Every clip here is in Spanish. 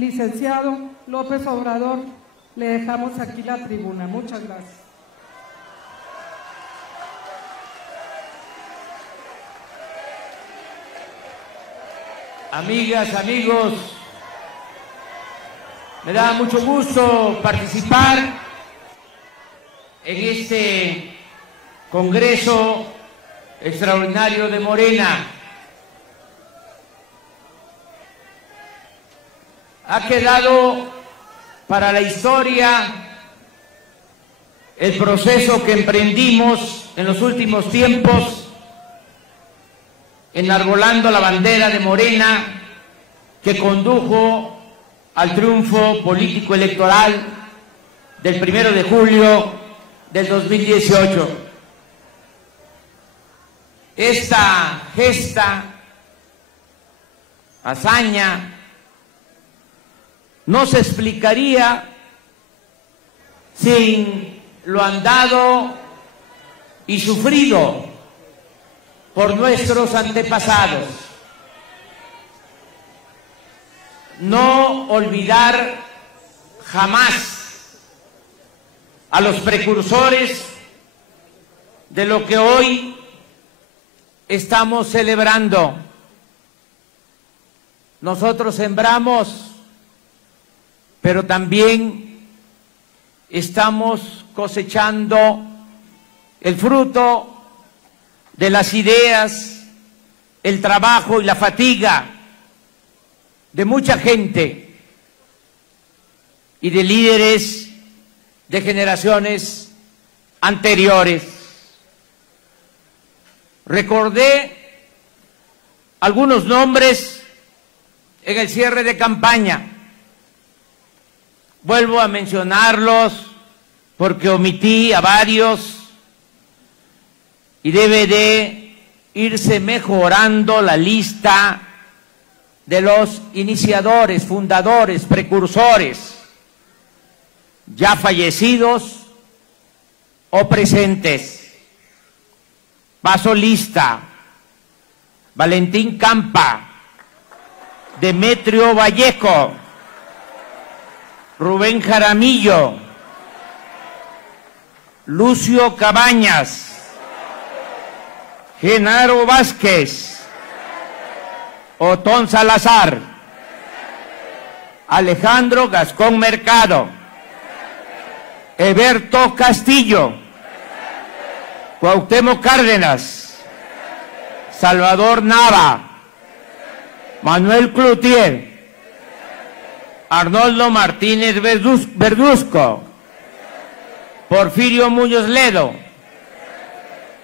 Licenciado López Obrador, le dejamos aquí la tribuna. Muchas gracias. Amigas, amigos, me da mucho gusto participar en este Congreso Extraordinario de Morena. Ha quedado para la historia el proceso que emprendimos en los últimos tiempos, enarbolando la bandera de Morena, que condujo al triunfo político electoral del 1 de julio del 2018. Esta gesta, hazaña, no se explicaría sin lo andado y sufrido por nuestros antepasados. No olvidar jamás a los precursores de lo que hoy estamos celebrando. Nosotros sembramos, pero también estamos cosechando el fruto de las ideas, el trabajo y la fatiga de mucha gente y de líderes de generaciones anteriores. Recordé algunos nombres en el cierre de campaña. Vuelvo a mencionarlos porque omití a varios y debe de irse mejorando la lista de los iniciadores, fundadores, precursores, ya fallecidos o presentes. Paso lista: Valentín Campa, Demetrio Vallejo, Rubén Jaramillo, Lucio Cabañas, Genaro Vázquez, Otón Salazar, Alejandro Gascón Mercado, Eberto Castillo, Cuauhtémoc Cárdenas, Salvador Nava, Manuel Cloutier, Arnoldo Martínez Verduzco, Porfirio Muñoz Ledo,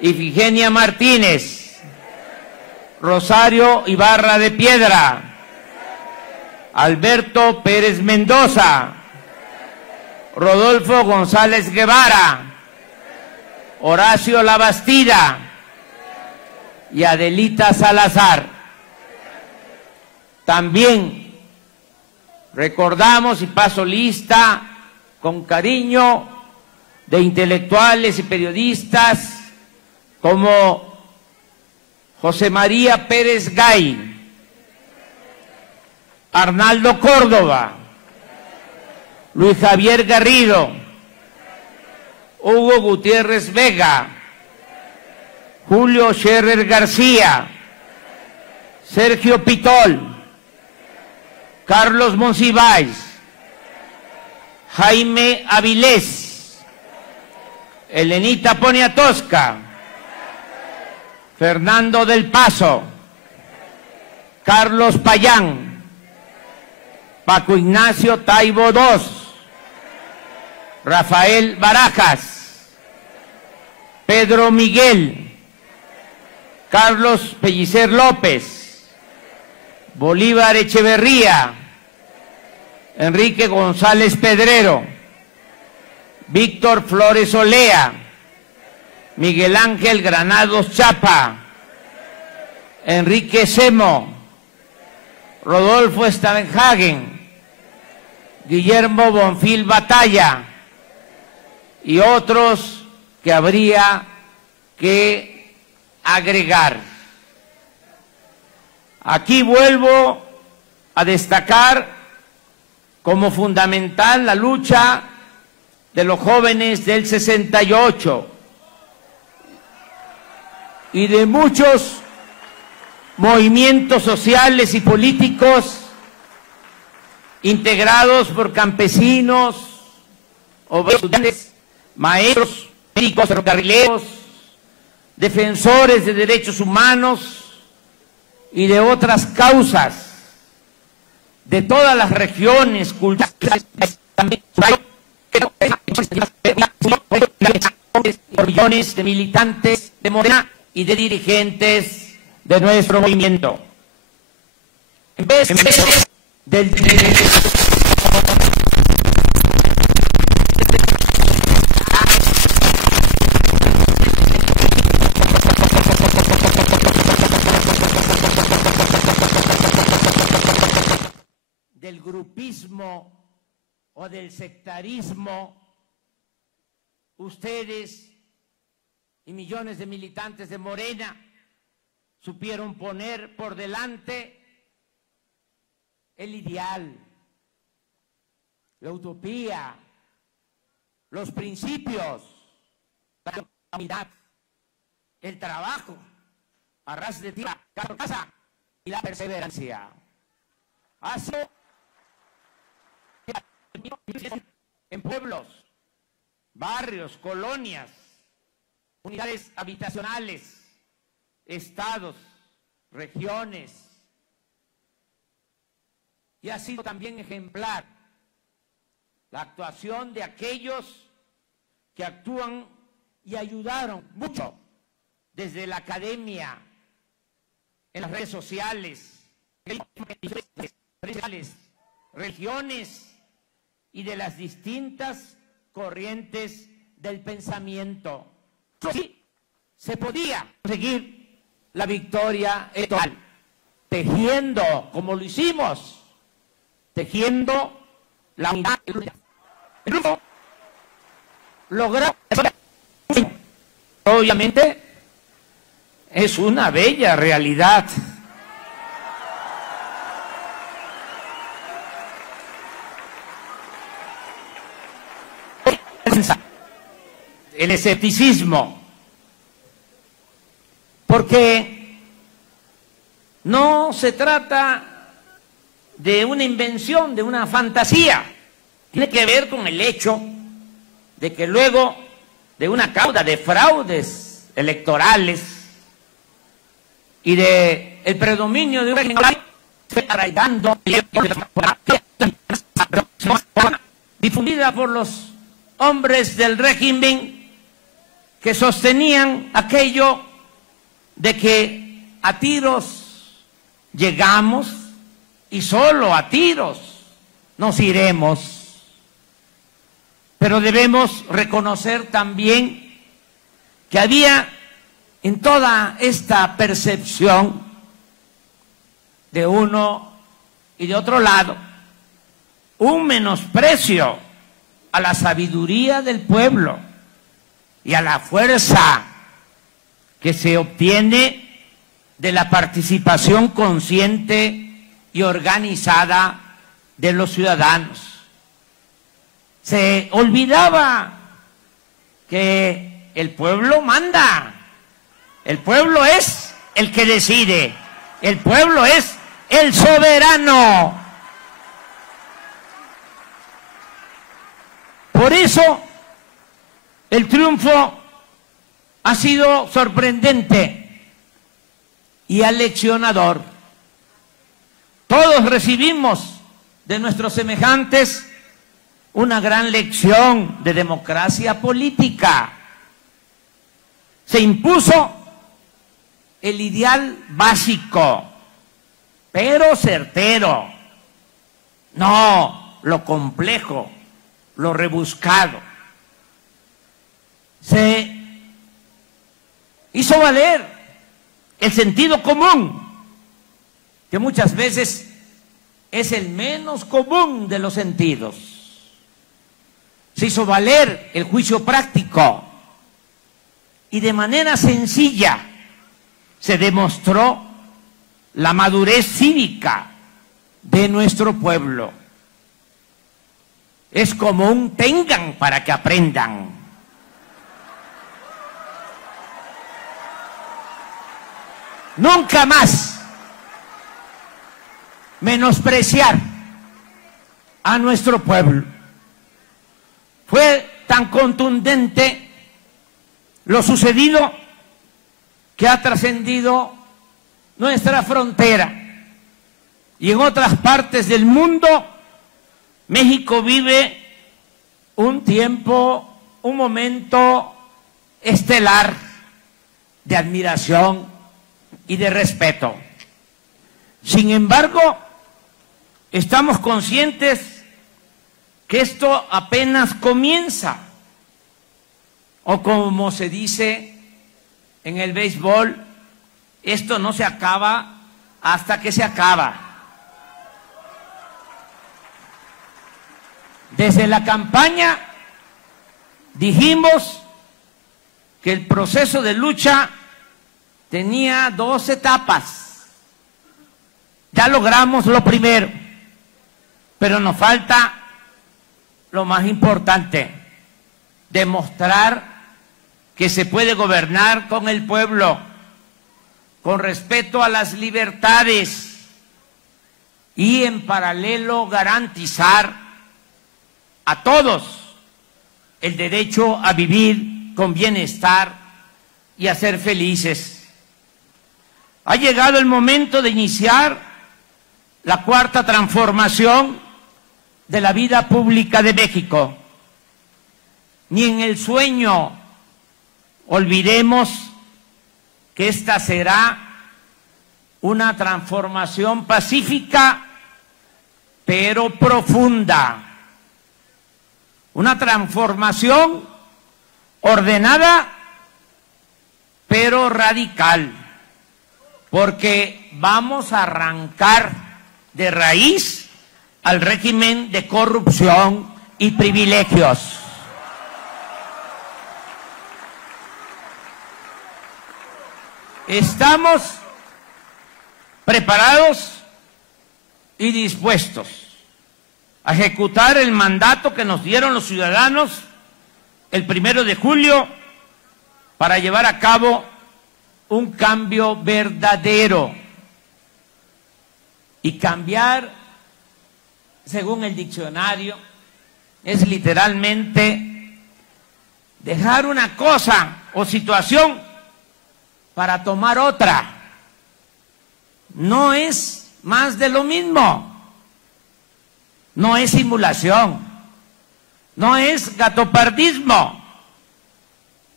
Ifigenia Martínez, Rosario Ibarra de Piedra, Alberto Pérez Mendoza, Rodolfo González Guevara, Horacio Labastida y Adelita Salazar. También recordamos, y paso lista con cariño, de intelectuales y periodistas como José María Pérez Gay, Arnaldo Córdoba, Luis Javier Garrido, Hugo Gutiérrez Vega, Julio Scherer García, Sergio Pitol, Carlos Monsiváis, Jaime Avilés, Elenita Poniatowska, Fernando del Paso, Carlos Payán, Paco Ignacio Taibo II, Rafael Barajas, Pedro Miguel, Carlos Pellicer López, Bolívar Echeverría, Enrique González Pedrero, Víctor Flores Olea, Miguel Ángel Granados Chapa, Enrique Semo, Rodolfo Steinhagen, Guillermo Bonfil Batalla y otros que habría que agregar. Aquí vuelvo a destacar como fundamental la lucha de los jóvenes del 68 y de muchos movimientos sociales y políticos integrados por campesinos, obreros, estudiantes, maestros, médicos, ferrocarrileros, defensores de derechos humanos y de otras causas de todas las regiones culturales, millones de militantes de Morena y de dirigentes de nuestro movimiento. En vez del grupismo o del sectarismo, ustedes y millones de militantes de Morena supieron poner por delante el ideal, la utopía, los principios, la unidad, el trabajo, a ras de tierra, casa y la perseverancia. Así en pueblos, barrios, colonias, unidades habitacionales, estados, regiones, y ha sido también ejemplar la actuación de aquellos que actúan y ayudaron mucho desde la academia, en las redes sociales, regiones y de las distintas corrientes del pensamiento. Sí, se podía conseguir la victoria electoral, tejiendo, como lo hicimos, tejiendo la unidad. El grupo logró, obviamente, es una bella realidad. El escepticismo, porque no se trata de una invención, de una fantasía, tiene que ver con el hecho de que luego de una cauda de fraudes electorales y de el predominio de un régimen arraigando difundida por los hombres del régimen que sostenían aquello de que a tiros llegamos y solo a tiros nos iremos. Pero debemos reconocer también que había en toda esta percepción de uno y de otro lado un menosprecio a la sabiduría del pueblo y a la fuerza que se obtiene de la participación consciente y organizada de los ciudadanos. Se olvidaba que el pueblo manda, el pueblo es el que decide, el pueblo es el soberano. Por eso el triunfo ha sido sorprendente y aleccionador. Todos recibimos de nuestros semejantes una gran lección de democracia política. Se impuso el ideal básico, pero certero, no lo complejo, lo rebuscado. Se hizo valer el sentido común, que muchas veces es el menos común de los sentidos. Se hizo valer el juicio práctico y de manera sencilla se demostró la madurez cívica de nuestro pueblo. es como un tengan para que aprendan. Nunca más menospreciar a nuestro pueblo. Fue tan contundente lo sucedido que ha trascendido nuestra frontera, y en otras partes del mundo México vive un tiempo, un momento estelar de admiración y de respeto. Sin embargo, estamos conscientes que esto apenas comienza, o como se dice en el béisbol, esto no se acaba hasta que se acaba. Desde la campaña dijimos que el proceso de lucha tenía 2 etapas. Ya logramos lo primero, pero nos falta lo más importante: demostrar que se puede gobernar con el pueblo, con respeto a las libertades, y en paralelo garantizar a todos el derecho a vivir con bienestar y a ser felices. Ha llegado el momento de iniciar la 4ª transformación de la vida pública de México. Ni en el sueño olvidemos que esta será una transformación pacífica pero profunda. Una transformación ordenada pero radical, porque vamos a arrancar de raíz al régimen de corrupción y privilegios. Estamos preparados y dispuestos a ejecutar el mandato que nos dieron los ciudadanos el 1 de julio para llevar a cabo un cambio verdadero. Y cambiar, según el diccionario, es literalmente dejar una cosa o situación para tomar otra. No es más de lo mismo. No es simulación, no es gatopardismo.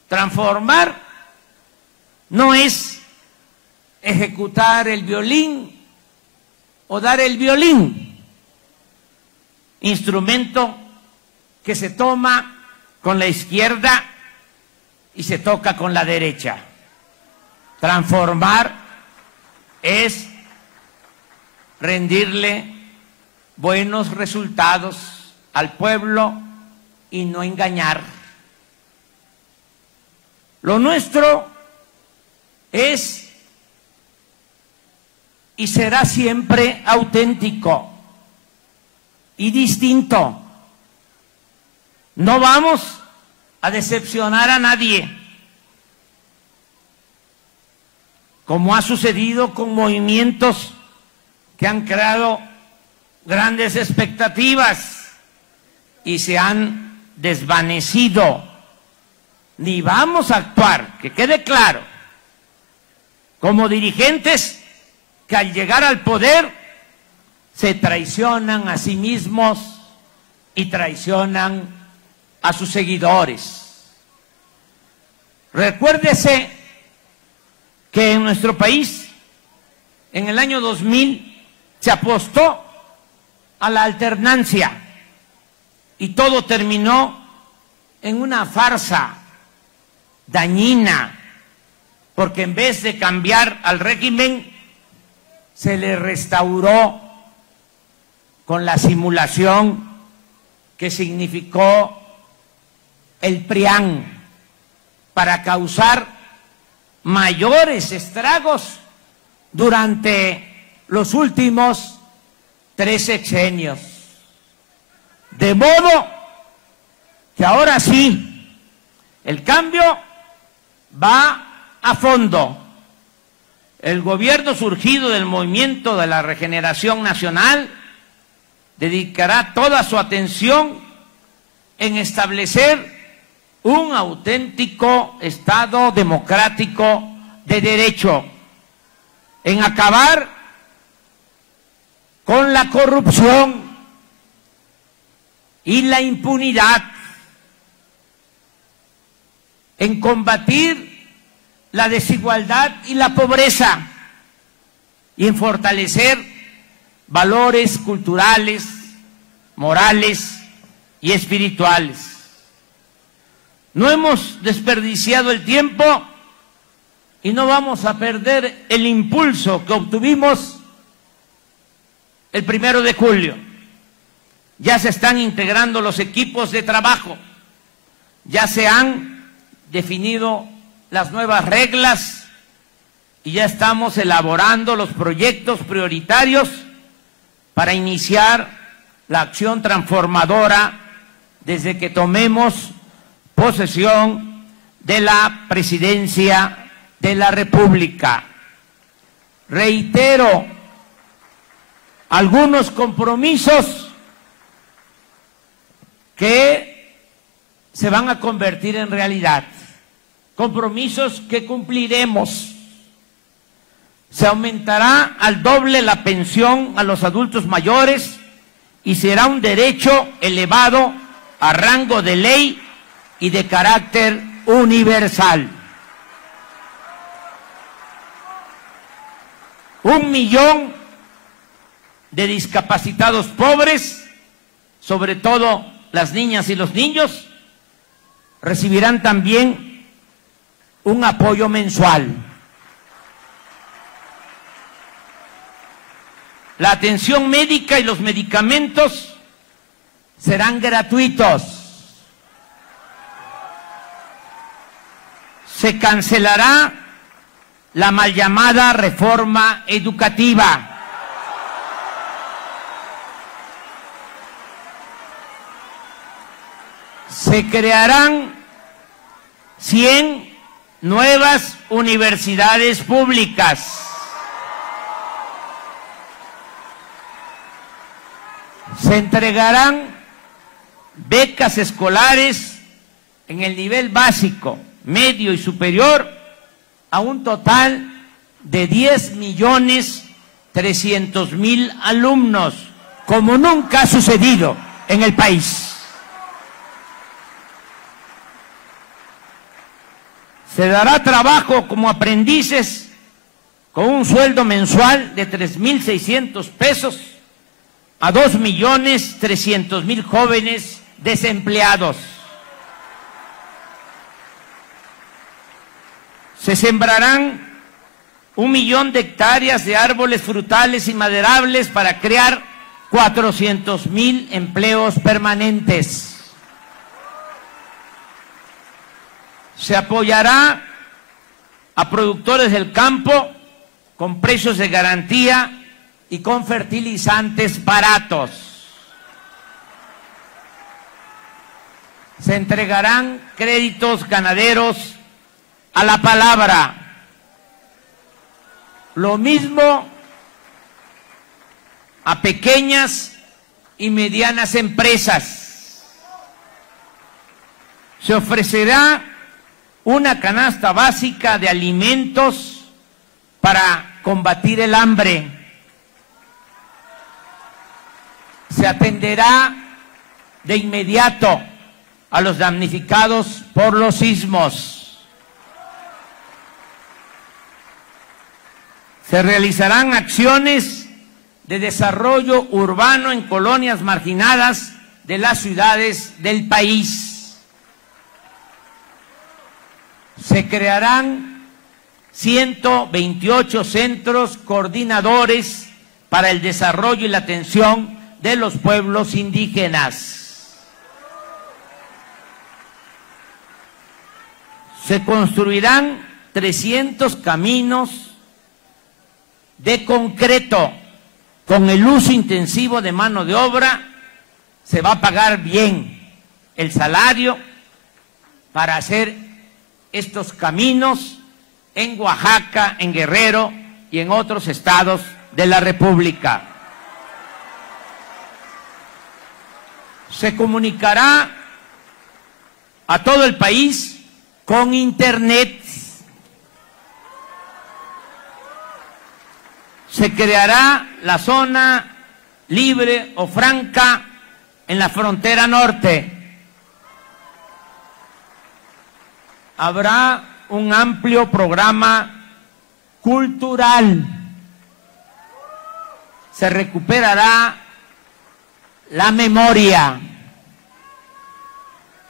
Transformar no es ejecutar el violín o dar el violín, instrumento que se toma con la izquierda y se toca con la derecha. Transformar es rendirle buenos resultados al pueblo y no engañar. Lo nuestro es y será siempre auténtico y distinto. No vamos a decepcionar a nadie, como ha sucedido con movimientos que han creado grandes expectativas y se han desvanecido. Ni vamos a actuar, que quede claro, como dirigentes que al llegar al poder se traicionan a sí mismos y traicionan a sus seguidores. Recuérdese que en nuestro país, en el año 2000, se apostó a la alternancia y todo terminó en una farsa dañina, porque en vez de cambiar al régimen, se le restauró con la simulación que significó el PRIAN para causar mayores estragos durante los últimos 3 sexenios. De modo que ahora sí, el cambio va a fondo. El gobierno surgido del Movimiento de la Regeneración Nacional dedicará toda su atención en establecer un auténtico Estado democrático de derecho, en acabar con la corrupción y la impunidad, en combatir la desigualdad y la pobreza y en fortalecer valores culturales, morales y espirituales. No hemos desperdiciado el tiempo y no vamos a perder el impulso que obtuvimos el 1 de julio. Ya se están integrando los equipos de trabajo, ya se han definido las nuevas reglas y ya estamos elaborando los proyectos prioritarios para iniciar la acción transformadora desde que tomemos posesión de la presidencia de la República. Reitero algunos compromisos que se van a convertir en realidad. Compromisos que cumpliremos. Se aumentará al doble la pensión a los adultos mayores y será un derecho elevado a rango de ley y de carácter universal. 1 millón de discapacitados pobres, sobre todo las niñas y los niños, recibirán también un apoyo mensual. La atención médica y los medicamentos serán gratuitos. Se cancelará la mal llamada reforma educativa. Se crearán 100 nuevas universidades públicas. Se entregarán becas escolares en el nivel básico, medio y superior a un total de 10.300.000 alumnos, como nunca ha sucedido en el país. Se dará trabajo como aprendices con un sueldo mensual de 3.600 pesos a 2.300.000 jóvenes desempleados. Se sembrarán 1 millón de hectáreas de árboles frutales y maderables para crear 400.000 empleos permanentes. Se apoyará a productores del campo con precios de garantía y con fertilizantes baratos. Se entregarán créditos ganaderos a la palabra. Lo mismo a pequeñas y medianas empresas. Se ofrecerá una canasta básica de alimentos para combatir el hambre. Se atenderá de inmediato a los damnificados por los sismos. Se realizarán acciones de desarrollo urbano en colonias marginadas de las ciudades del país. Se crearán 128 centros coordinadores para el desarrollo y la atención de los pueblos indígenas. Se construirán 300 caminos de concreto con el uso intensivo de mano de obra, se va a pagar bien el salario para hacer estos caminos en Oaxaca, en Guerrero y en otros estados de la República. Se comunicará a todo el país con Internet. Se creará la zona libre o franca en la frontera norte. Habrá un amplio programa cultural. Se recuperará la memoria.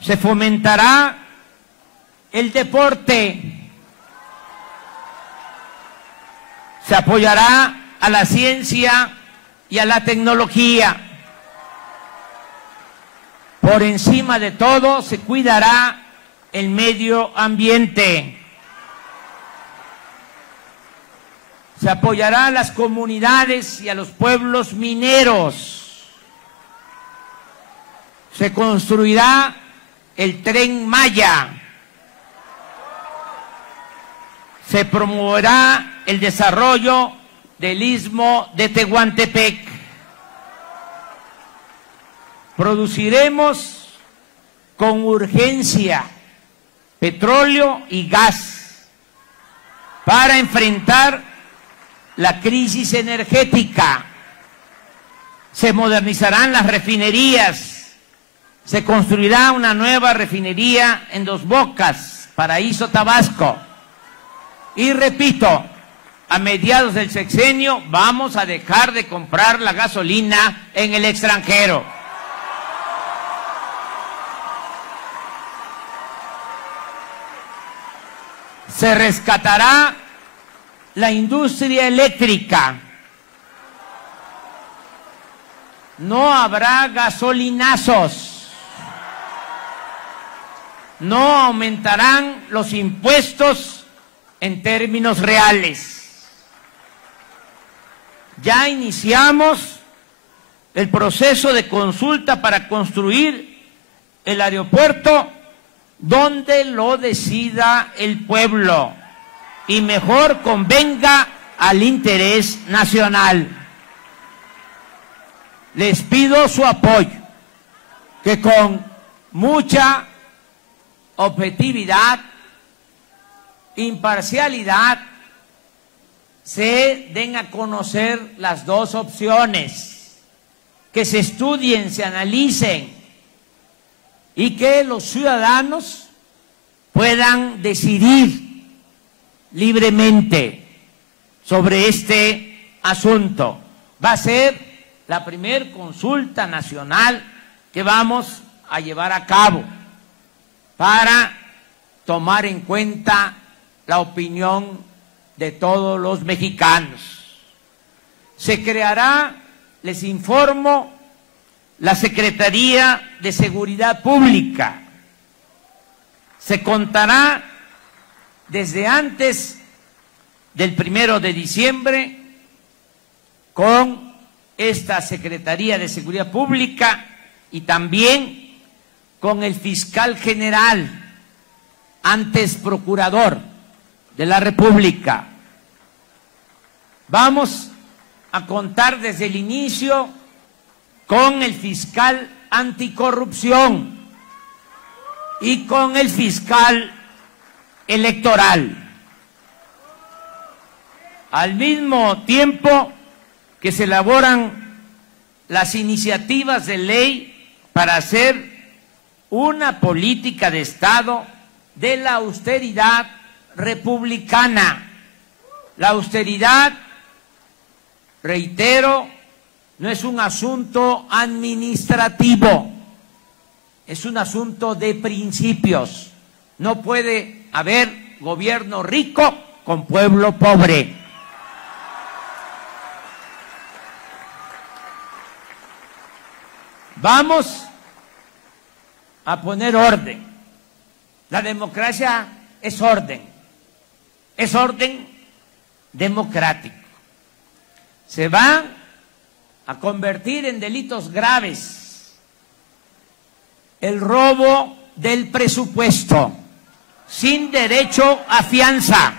Se fomentará el deporte. Se apoyará a la ciencia y a la tecnología. Por encima de todo, se cuidará el medio ambiente. Se apoyará a las comunidades y a los pueblos mineros. Se construirá el Tren Maya. Se promoverá el desarrollo del Istmo de Tehuantepec. Produciremos con urgencia petróleo y gas para enfrentar la crisis energética. Se modernizarán las refinerías. Se construirá una nueva refinería en Dos Bocas, Paraíso, Tabasco. Y repito, a mediados del sexenio vamos a dejar de comprar la gasolina en el extranjero. Se rescatará la industria eléctrica. No habrá gasolinazos. No aumentarán los impuestos en términos reales. Ya iniciamos el proceso de consulta para construir el aeropuerto donde lo decida el pueblo y mejor convenga al interés nacional. Les pido su apoyo, que con mucha objetividad, imparcialidad, se den a conocer las dos opciones, que se estudien, se analicen y que los ciudadanos puedan decidir libremente sobre este asunto. Va a ser la primer consulta nacional que vamos a llevar a cabo para tomar en cuenta la opinión de todos los mexicanos. Se creará, les informo, la Secretaría de Seguridad Pública. Se contará desde antes del 1 de diciembre con esta Secretaría de Seguridad Pública y también con el fiscal general, antes procurador de la República. Vamos a contar desde el inicio con el fiscal anticorrupción y con el fiscal electoral. Al mismo tiempo que se elaboran las iniciativas de ley para hacer una política de Estado de la austeridad republicana. La austeridad, reitero, no es un asunto administrativo, es un asunto de principios. No puede haber gobierno rico con pueblo pobre. Vamos a poner orden. La democracia es orden democrático. Se va a convertir en delitos graves el robo del presupuesto sin derecho a fianza.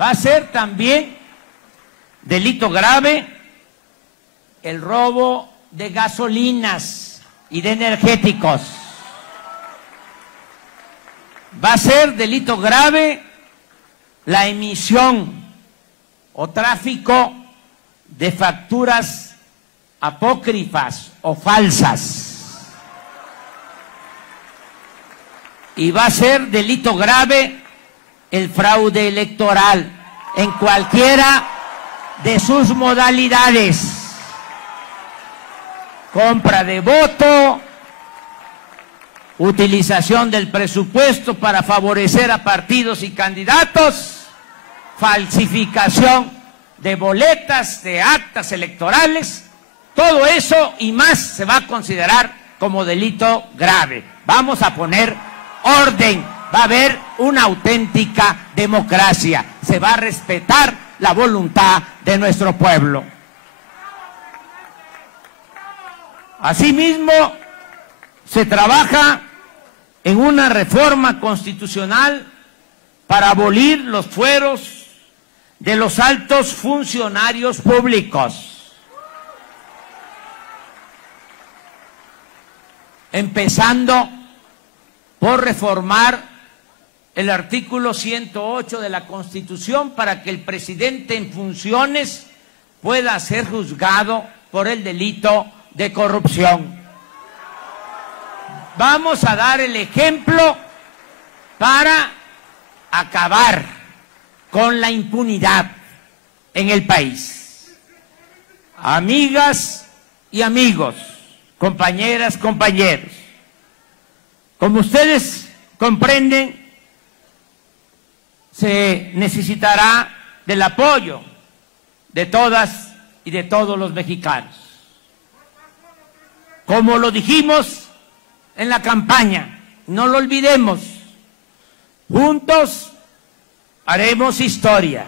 Va a ser también delito grave el robo de gasolinas y de energéticos. Va a ser delito grave la emisión o tráfico de facturas apócrifas o falsas. Y va a ser delito grave el fraude electoral en cualquiera de sus modalidades. Compra de voto, utilización del presupuesto para favorecer a partidos y candidatos, falsificación de boletas, de actas electorales, todo eso y más se va a considerar como delito grave. Vamos a poner orden, va a haber una auténtica democracia, se va a respetar la voluntad de nuestro pueblo. Asimismo, se trabaja en una reforma constitucional para abolir los fueros de los altos funcionarios públicos, empezando por reformar el artículo 108 de la Constitución para que el presidente en funciones pueda ser juzgado por el delito de corrupción. Vamos a dar el ejemplo para acabar con la impunidad en el país. Amigas y amigos, compañeras, compañeros, como ustedes comprenden, se necesitará del apoyo de todas y de todos los mexicanos. Como lo dijimos en la campaña, no lo olvidemos, juntos haremos historia.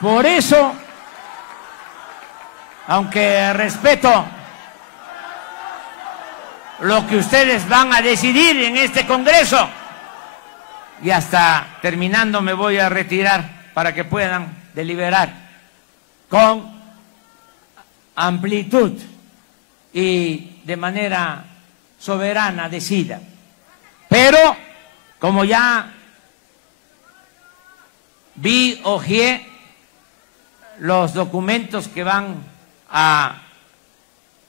Por eso, aunque respeto lo que ustedes van a decidir en este Congreso, y hasta terminando me voy a retirar para que puedan deliberar con amplitud y de manera soberana, decida. Pero, como ya ojeé los documentos que van a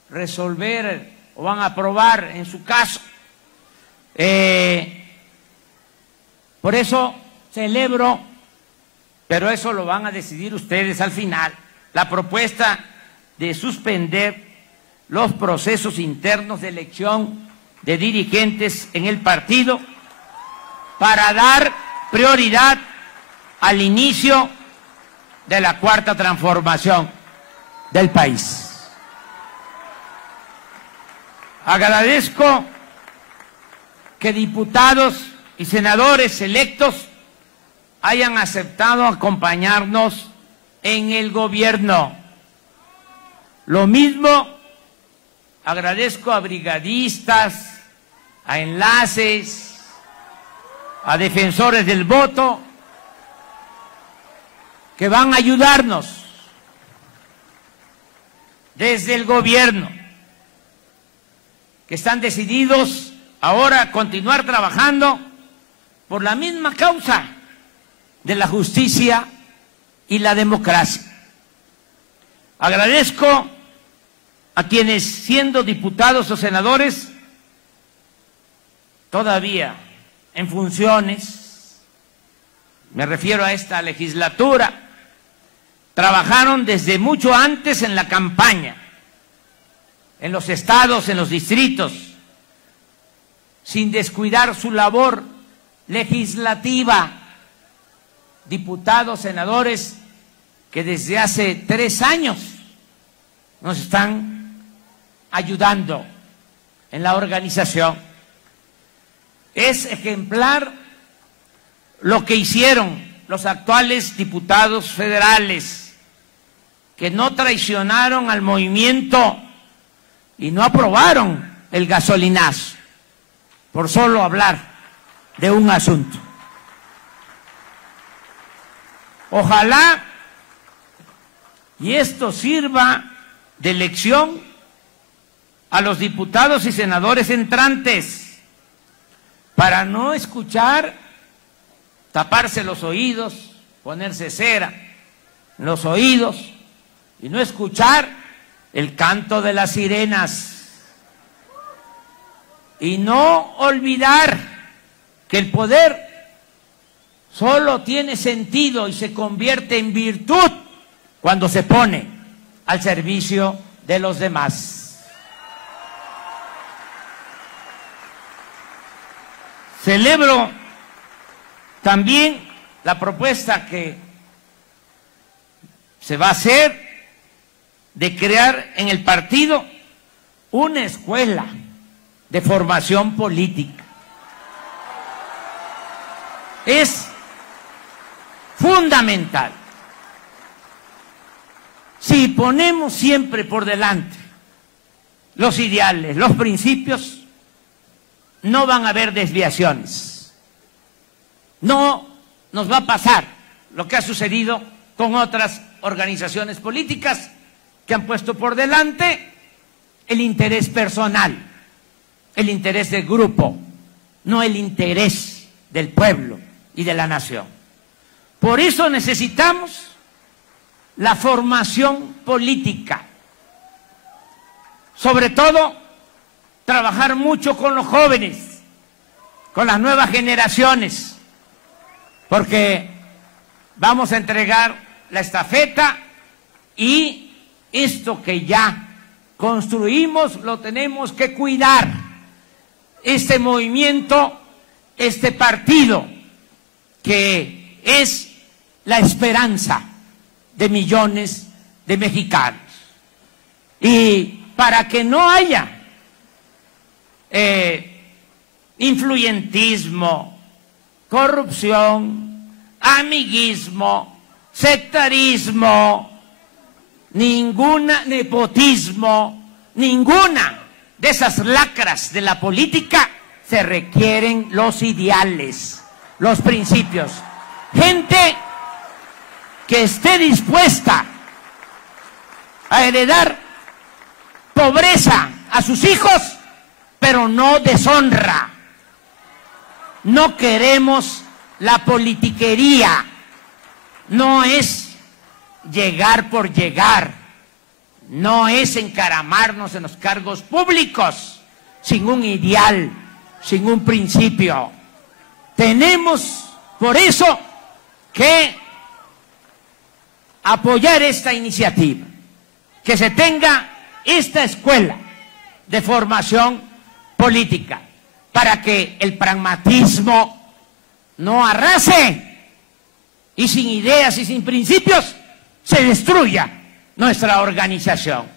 resolver o van a aprobar en su caso, por eso celebro, pero eso lo van a decidir ustedes al final, la propuesta de suspender los procesos internos de elección de dirigentes en el partido para dar prioridad al inicio de la cuarta transformación del país. Agradezco que diputados y senadores electos hayan aceptado acompañarnos en el gobierno. Lo mismo agradezco a brigadistas, a enlaces, a defensores del voto, que van a ayudarnos desde el gobierno, que están decididos ahora a continuar trabajando por la misma causa de la justicia y la democracia. Agradezco a quienes, siendo diputados o senadores, todavía en funciones, me refiero a esta legislatura, trabajaron desde mucho antes en la campaña, en los estados, en los distritos, sin descuidar su labor legislativa. Diputados, senadores que desde hace 3 años nos están ayudando en la organización. Es ejemplar lo que hicieron los actuales diputados federales, que no traicionaron al movimiento y no aprobaron el gasolinazo, por solo hablar de un asunto. Ojalá y esto sirva de lección a los diputados y senadores entrantes para no escuchar, taparse los oídos, ponerse cera en los oídos y no escuchar el canto de las sirenas y no olvidar que el poder solo tiene sentido y se convierte en virtud cuando se pone al servicio de los demás. Celebro también la propuesta que se va a hacer de crear en el partido una escuela de formación política. Es fundamental. Si ponemos siempre por delante los ideales, los principios, no van a haber desviaciones. No nos va a pasar lo que ha sucedido con otras organizaciones políticas que han puesto por delante el interés personal, el interés del grupo, no el interés del pueblo y de la nación. Por eso necesitamos la formación política, sobre todo trabajar mucho con los jóvenes, con las nuevas generaciones, porque vamos a entregar la estafeta y esto que ya construimos lo tenemos que cuidar. Este movimiento, este partido, que es la esperanza de millones de mexicanos. Y para que no haya influyentismo, corrupción, amiguismo, sectarismo, nepotismo, ninguna de esas lacras de la política, se requieren los ideales, los principios. Gente que esté dispuesta a heredar pobreza a sus hijos, pero no deshonra. No queremos la politiquería, no es llegar por llegar, no es encaramarnos en los cargos públicos sin un ideal, sin un principio. Tenemos por eso que apoyar esta iniciativa, que se tenga esta escuela de formación política, para que el pragmatismo no arrase y sin ideas y sin principios se destruya nuestra organización.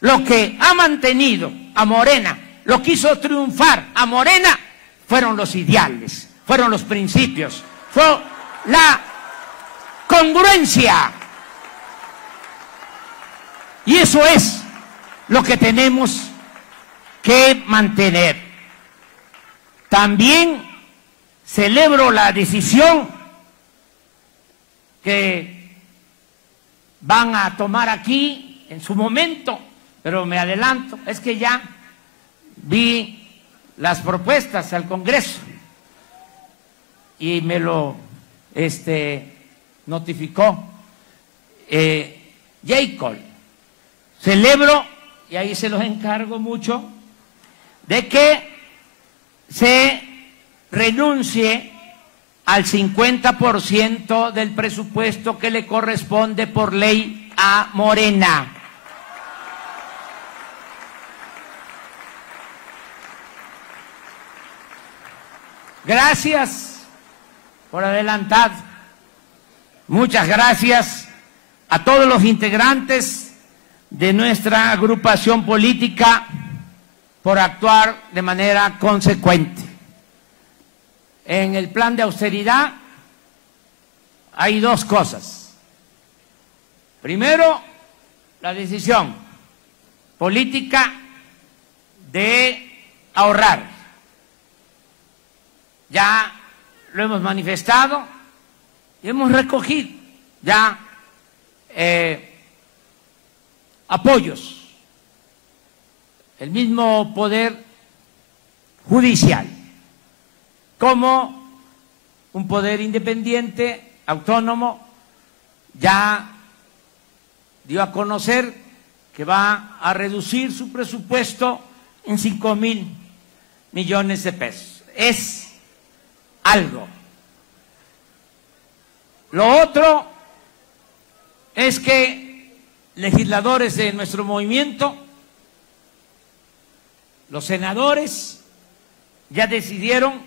Lo que ha mantenido a Morena, lo que hizo triunfar a Morena, fueron los ideales, fueron los principios, fue la congruencia. Y eso es lo que tenemos que mantener. También celebro la decisión que van a tomar aquí en su momento, pero me adelanto, es que ya vi las propuestas al Congreso y me lo notificó Jacob. Celebro, y ahí se los encargo mucho, de que se renuncie al 50% del presupuesto que le corresponde por ley a Morena. Gracias por adelantado. Muchas gracias a todos los integrantes de nuestra agrupación política por actuar de manera consecuente. En el plan de austeridad hay dos cosas. Primero, la decisión política de ahorrar. Ya lo hemos manifestado y hemos recogido ya apoyos. El mismo Poder Judicial, como un poder independiente, autónomo, ya dio a conocer que va a reducir su presupuesto en 5,000 millones de pesos. Es algo. Lo otro es que legisladores de nuestro movimiento, los senadores, ya decidieron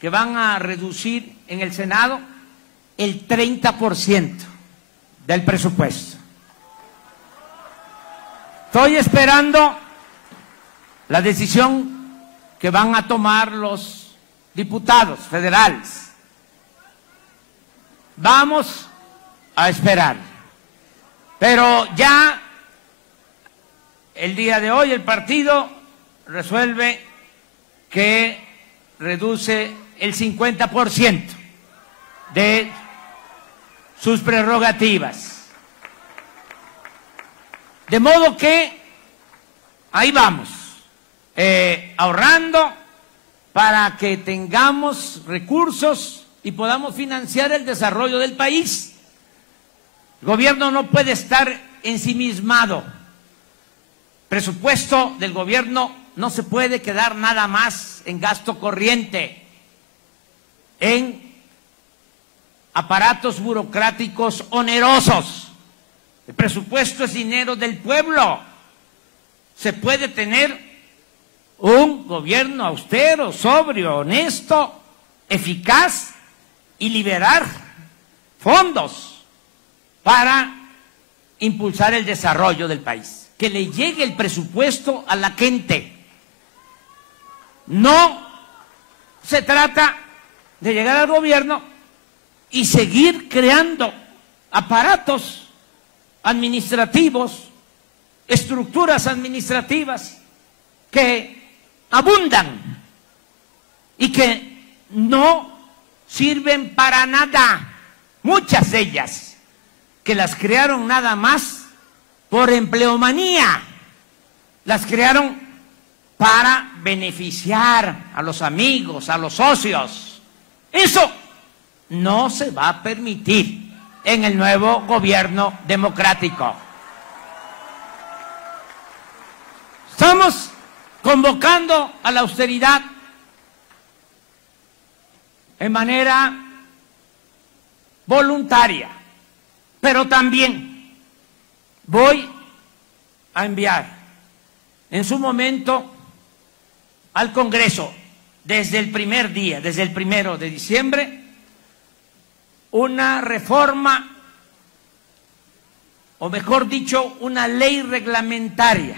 que van a reducir en el Senado el 30% del presupuesto. Estoy esperando la decisión que van a tomar los diputados federales. Vamos a esperar. Pero ya el día de hoy el partido resuelve que reduce el 50% de sus prerrogativas. De modo que ahí vamos, ahorrando para que tengamos recursos y podamos financiar el desarrollo del país. El gobierno no puede estar ensimismado. Presupuesto del gobierno no se puede quedar nada más en gasto corriente, en aparatos burocráticos onerosos. El presupuesto es dinero del pueblo. Se puede tener un gobierno austero, sobrio, honesto, eficaz y liberar fondos para impulsar el desarrollo del país. Que le llegue el presupuesto a la gente. No se trata de llegar al gobierno y seguir creando aparatos administrativos, estructuras administrativas que abundan y que no sirven para nada. Muchas de ellas que las crearon nada más por empleomanía, las crearon para beneficiar a los amigos, a los socios. Eso no se va a permitir en el nuevo gobierno democrático. Estamos convocando a la austeridad en manera voluntaria, pero también voy a enviar en su momento al Congreso, desde el primer día, desde el 1 de diciembre, una reforma, o mejor dicho, una ley reglamentaria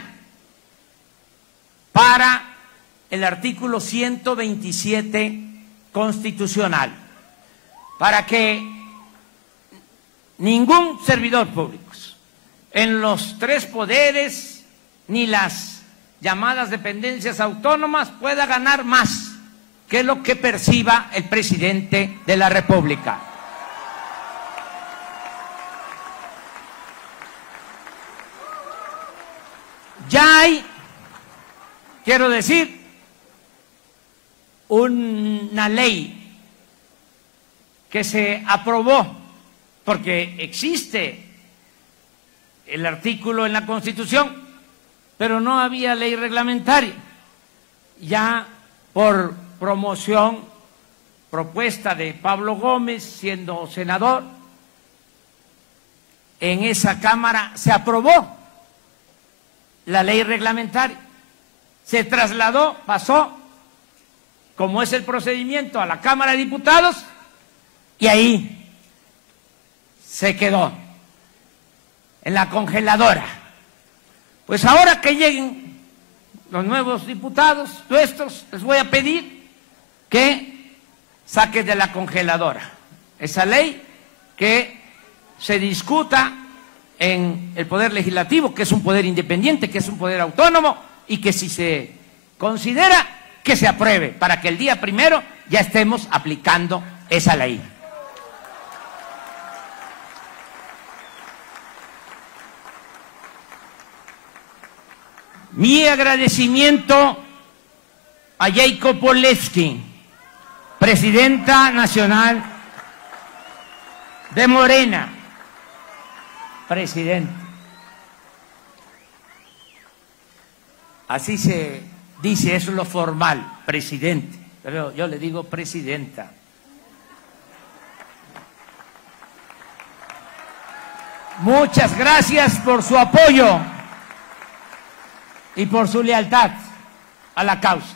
para el artículo 127 constitucional, para que ningún servidor público en los tres poderes ni las llamadas dependencias autónomas pueda ganar más que lo que perciba el presidente de la República. Ya hay, quiero decir, una ley que se aprobó, porque existe el artículo en la Constitución, pero no había ley reglamentaria. Ya por promoción, propuesta de Pablo Gómez, siendo senador, en esa Cámara se aprobó la ley reglamentaria. Se trasladó, pasó, como es el procedimiento, a la Cámara de Diputados y ahí se quedó en la congeladora. Pues ahora que lleguen los nuevos diputados nuestros, les voy a pedir que saquen de la congeladora esa ley que se discuta en el Poder Legislativo, que es un poder independiente, que es un poder autónomo, y que si se considera, que se apruebe, para que el día 1 ya estemos aplicando esa ley. Mi agradecimiento a Jacob Polewski, presidenta nacional de Morena, presidente. Así se dice, eso es lo formal, presidente, pero yo le digo presidenta. Muchas gracias por su apoyo y por su lealtad a la causa.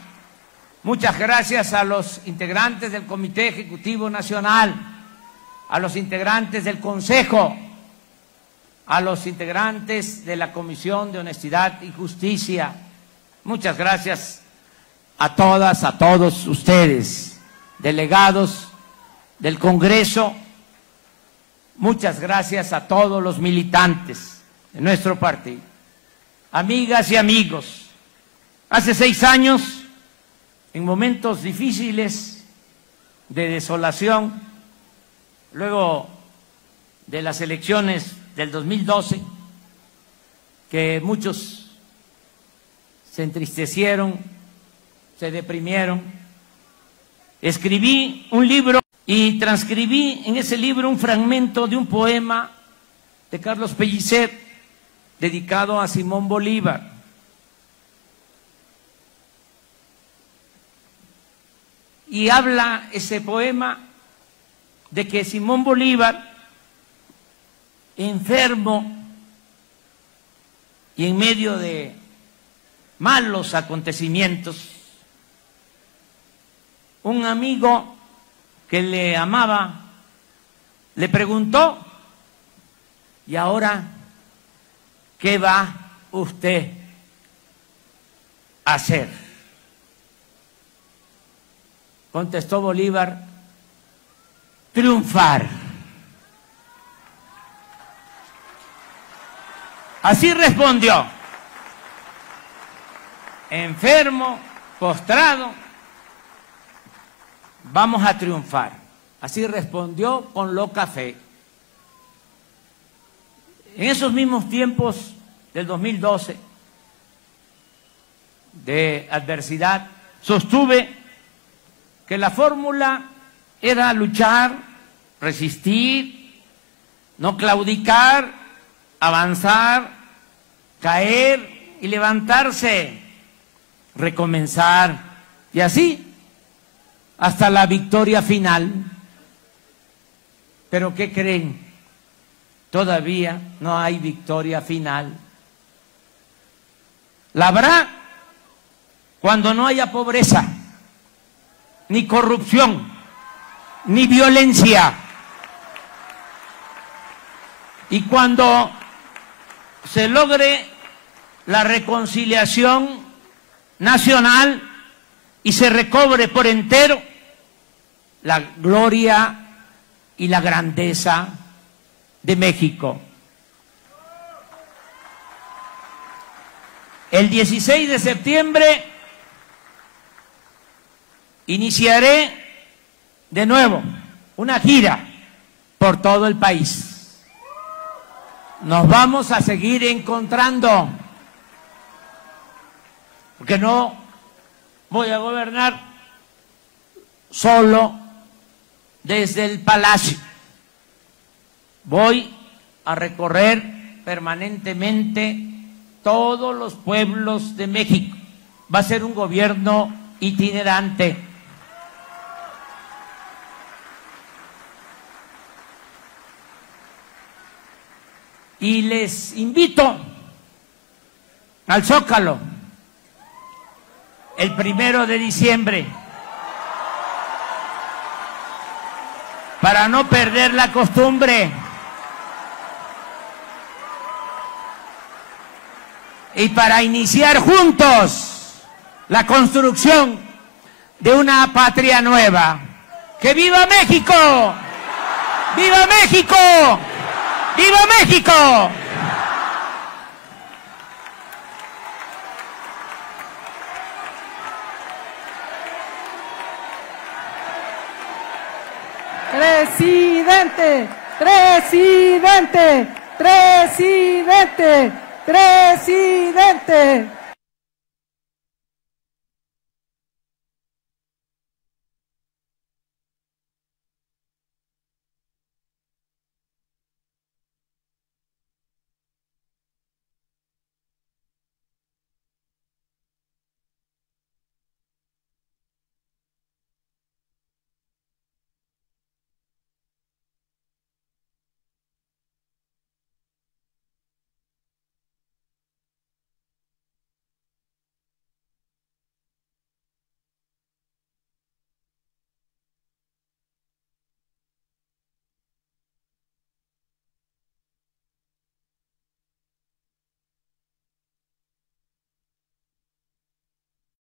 Muchas gracias a los integrantes del Comité Ejecutivo Nacional, a los integrantes del Consejo, a los integrantes de la Comisión de Honestidad y Justicia. Muchas gracias a todas, a todos ustedes, delegados del Congreso. Muchas gracias a todos los militantes de nuestro partido. Amigas y amigos, hace 6 años, en momentos difíciles de desolación, luego de las elecciones del 2012, que muchos se entristecieron, se deprimieron, escribí un libro y transcribí en ese libro un fragmento de un poema de Carlos Pellicer dedicado a Simón Bolívar. Y habla ese poema de que Simón Bolívar, enfermo y en medio de malos acontecimientos, un amigo que le amaba le preguntó: ¿y ahora qué va usted a hacer? Contestó Bolívar: triunfar. Así respondió, enfermo, postrado, vamos a triunfar. Así respondió con loca fe. En esos mismos tiempos del 2012, de adversidad, sostuve que la fórmula era luchar, resistir, no claudicar, avanzar, caer y levantarse, recomenzar, y así hasta la victoria final. ¿Pero qué creen? Todavía no hay victoria final. La habrá cuando no haya pobreza, ni corrupción, ni violencia. Y cuando se logre la reconciliación nacional y se recobre por entero la gloria y la grandeza de México. El 16 de septiembre iniciaré de nuevo una gira por todo el país. Nos vamos a seguir encontrando, porque no voy a gobernar solo desde el Palacio. Voy a recorrer permanentemente todos los pueblos de México. Va a ser un gobierno itinerante. Y les invito al Zócalo el 1 de diciembre para no perder la costumbre y para iniciar juntos la construcción de una patria nueva. ¡Que viva México! ¡Viva México! ¡Viva México! Presidente, presidente, presidente, presidente.